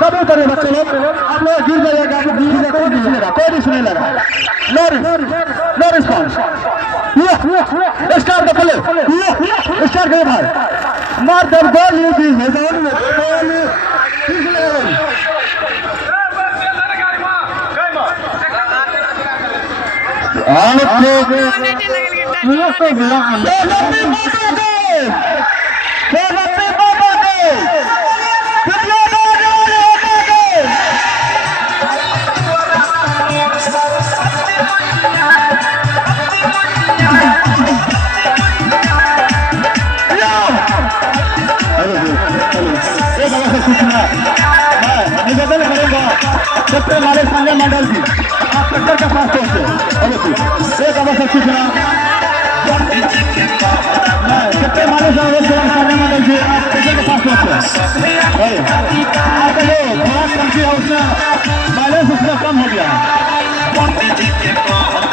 सब उतरे बच्चे लोग, आप लोग गिर जाइएगा, कोई नहीं सुनेगा, नो रिस्पॉन्स। स्टार का प्ले, स्टार के भाई मार दर गोल नहीं दी है, गोल निवेदन करेगा सबसे हमारे संजय मंडल जी, आप सेक्टर के पास पहुंचे। एक अवसर सूचना सबसे हमारे संजय मंडल जी, आप सेक्टर के पास पहुंचे। आपका जो थोड़ा कम किया उसमें बैलेंस उसमें कम हो गया।